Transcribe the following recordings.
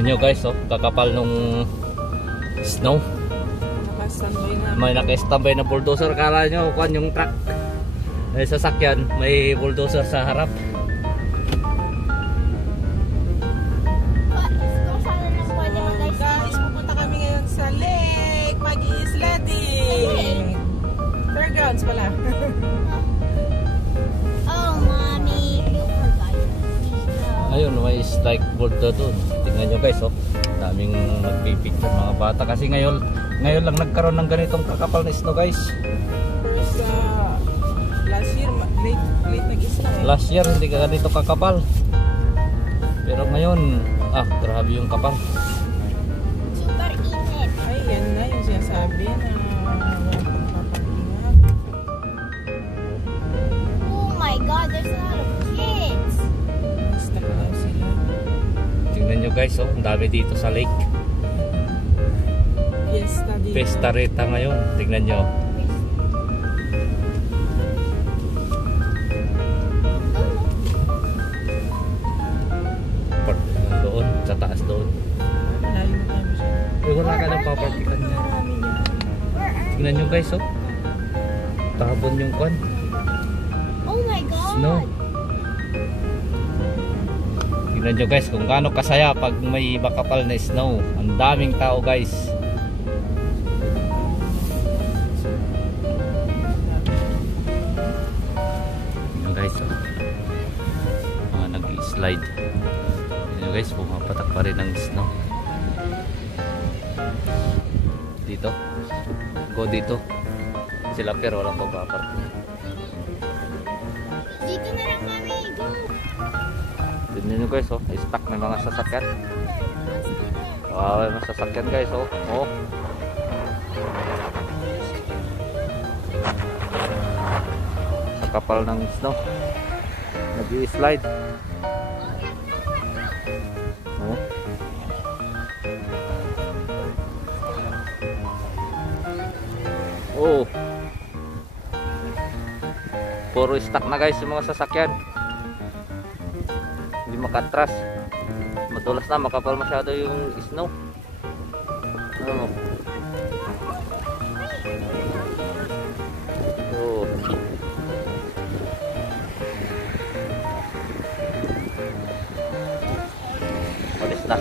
Tingnan nyo guys, oh, kakapal nung snow. May naka-standby na bulldozer. Kala nyo kuan yung truck, may sasakyan, may bulldozer sa harap. Guys, pupunta kami ngayon sa lake, mag-i-sledding. Fairgrounds pala. Oh, mommy. Ayun, may like boulder doon. Tingnan nyo guys, oh, daming nagpipicture mga bata kasi ngayon lang nagkaroon ng ganitong kakapal na snow guys. First, last year, late nag-snow. Last year hindi ka ganito kakapal. Pero ngayon, grabe yung kapal. Super init. Ay, yan na yung sinasabi na walang pagpapahinga. Oh my God, there's a lot of kids. Stuck daw sila. Tingnan nyo guys, oh, ang dami dito sa lake. Fiesta dito. Festareta ngayon, tingnan nyo. Doon, sa taas doon. Malayo na tayo siya. Wala ka ng papartikan niya. Tingnan nyo guys, oh. Tabon yung kwan. Oh my God. Snow. Tingnan nyo guys kung gaano kasaya pag may makapal na snow. Ang daming tao guys. Tingnan guys, oh. Mga nag-slide. Tingnan guys, pumapatak pa rin ang snow. Dito. Go dito. Sila pero walang pagpapart. Dito na lang, mommy. Go. Tingnan nyo guys, oh, stuck may mga sasakyan. Wow, may mga sasakyan guys, oh. Oh. Sa kapal ng snow. Nag-i-slide. Oh. Oh. Puro stuck na guys yung mga sasakyan. Hindi makatras. Madulas na, makapal masyado yung snow. Oh. Oh. Malis na.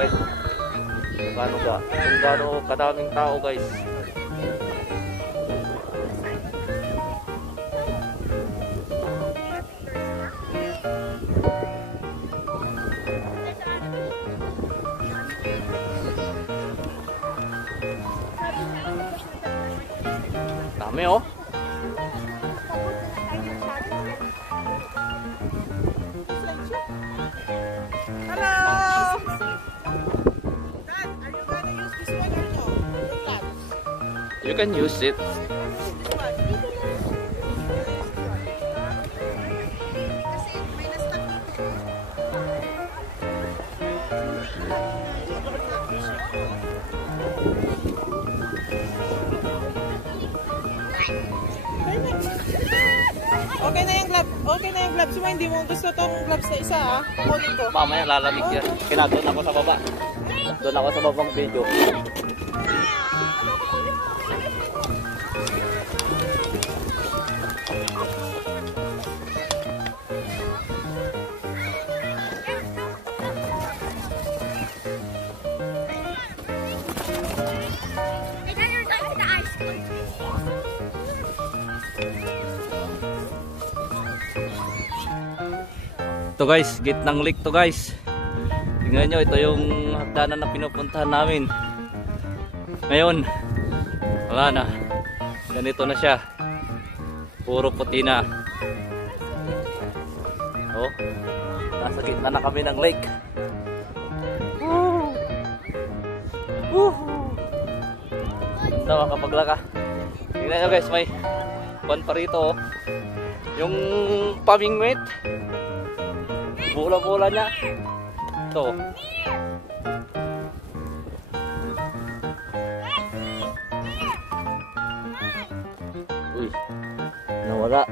Guys, kung gaano kadaming tao guys. Dami oh. Hello! Dad, are you gonna use this one or no? You can use it. Okay na yung glove. Okay na yung gloves mo. Hindi mo gusto tong gloves na isa ha. Kukunin ko. Mamaya lalamig yan. Kinadon ako sa baba. Doon ako sa babang video. I got your guys to the ice cream. Ito guys, gitnang lake to guys. Tingnan nyo, ito yung hagdanan na pinupuntahan namin. Ngayon, wala na. Ganito na siya. Puro puti na. Oh, nasa gitna na kami ng lake. Ito, makapaglaka. Tingnan nyo guys, may pan pa rito. Oh. Yung pamingwit. Bola-bola niya. Ito. Uy, nawala.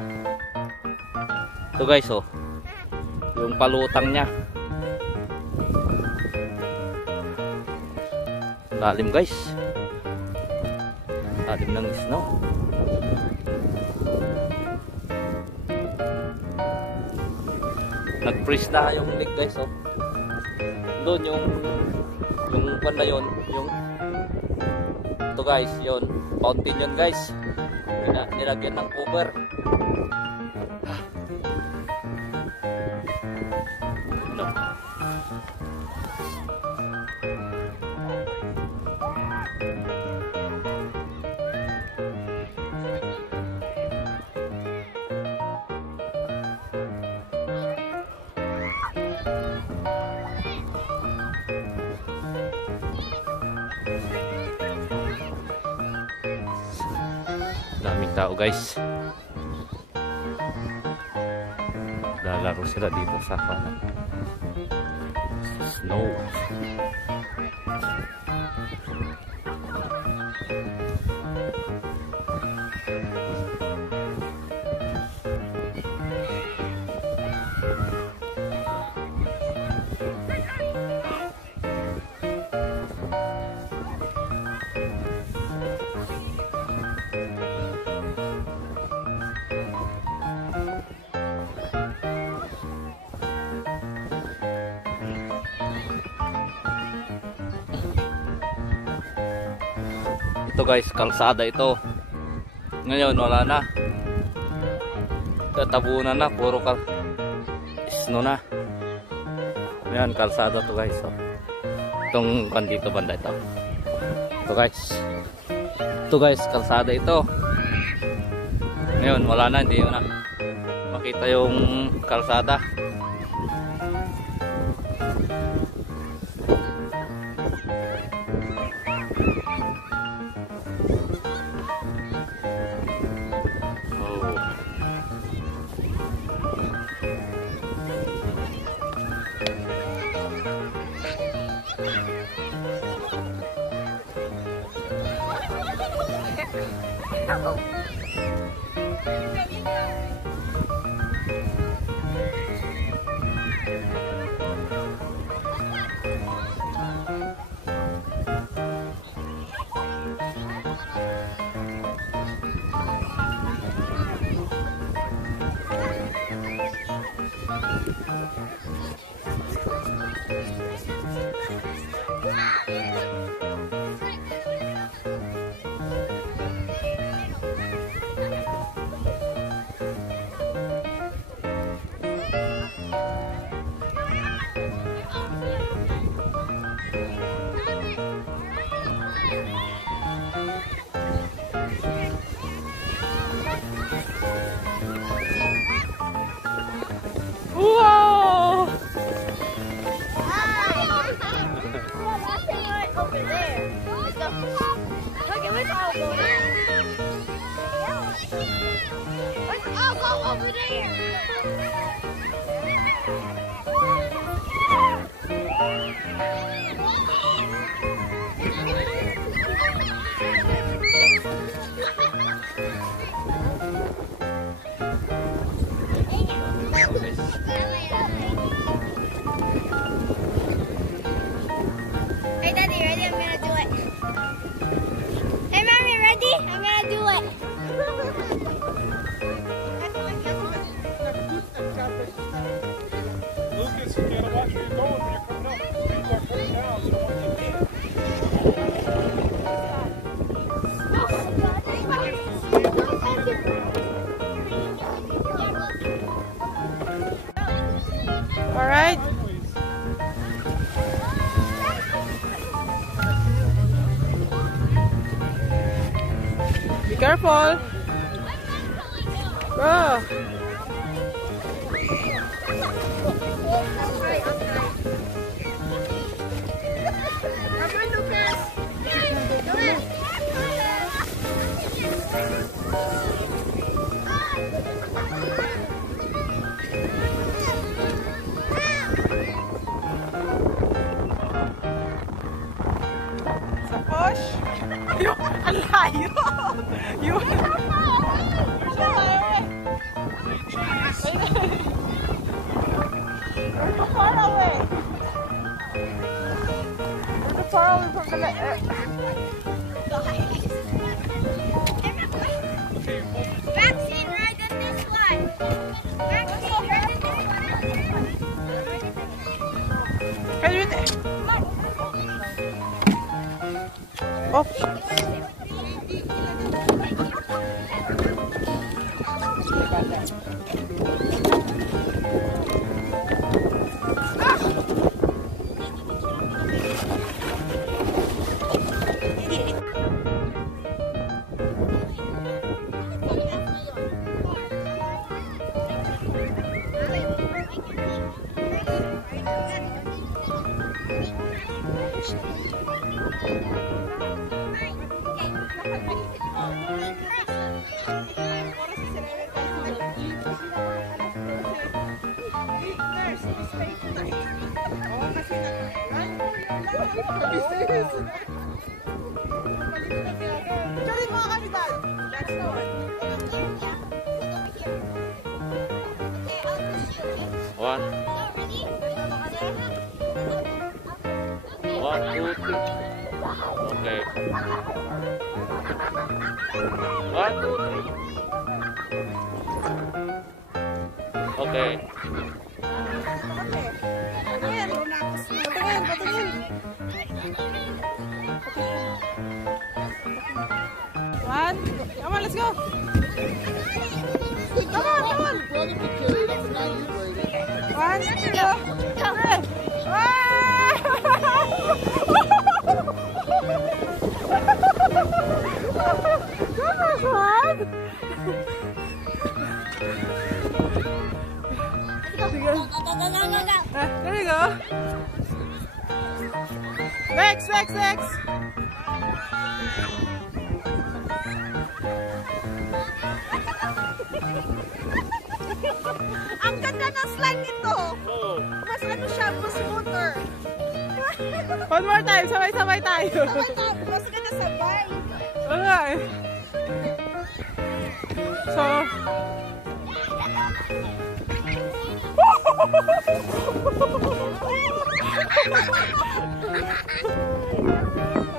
Ito guys, oh. Yung palutang niya. Lalim guys. Lalim ng snow. Nag-freeze na yung lake guys, oh. Doon yung pan na yun, yung ito guys, yun fountain yun guys. Nilagyan ng cover. Ano? Daming tao guys. Lalaro sila dito sa snow. Ito guys, kalsada ito. Ngayon wala na. Tatabunan na, puro snow na. Ayan, kalsada to guys. Oh. Itong bandito banda ito. Ito guys. Ito guys, kalsada ito. Ngayon wala na, hindi na makita yung kalsada. Wow! Over there. Let's go. Look, let's all go there. Let's all go over there. Hey, Daddy, ready? I'm gonna do it. Hey, Mommy, ready? I'm gonna do it. Lucas, you gotta watch where you're going when you're coming up. People are coming down, so don't get hit. Careful. Go. Sa push. Yung ang layo. Yung far away. We're far away from the Vaccine right on this one. Vaccine right on this one. Can you... Oh. One. 1, 2, 3. Okay. 1, 2, 3. Okay. One. Come on, let's go. Come on, come on. One, two, three. Come on, there you go. Next. Ang ganda ng slide nito. Mas ano siya, mas motor. One more time, sabay-sabay tayo. Mas ganda sabay. Okay. So,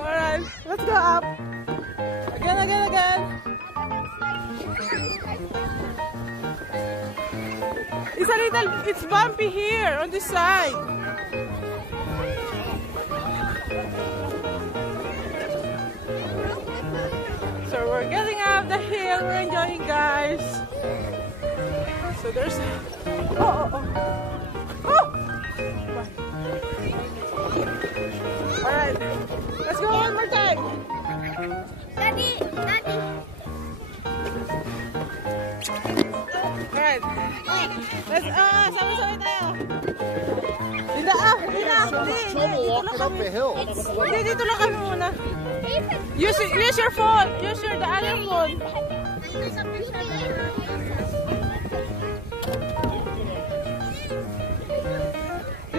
alright, let's go up. Again. It's bumpy here on this side. So we're getting up the hill, we're enjoying, guys. So there's oh. Alright, let's go one more time. Daddy. Alright, let's sama-sama tayo. Hindi. Trouble walking up a hill. Hindi, dito lang kami muna. Use your phone. Use the other phone. Use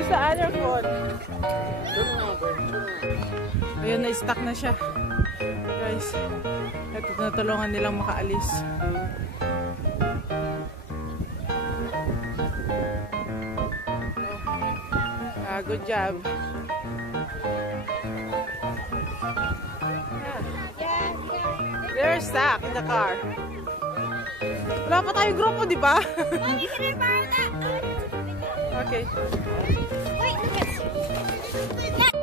the other phone. Ayun, na-stuck na siya. Guys, ito natulungan nilang makaalis. Good job. Yeah. They're stuck in the car. Wala pa tayong grupo, di ba? Mommy, can I borrow that? Okay. Wait, look at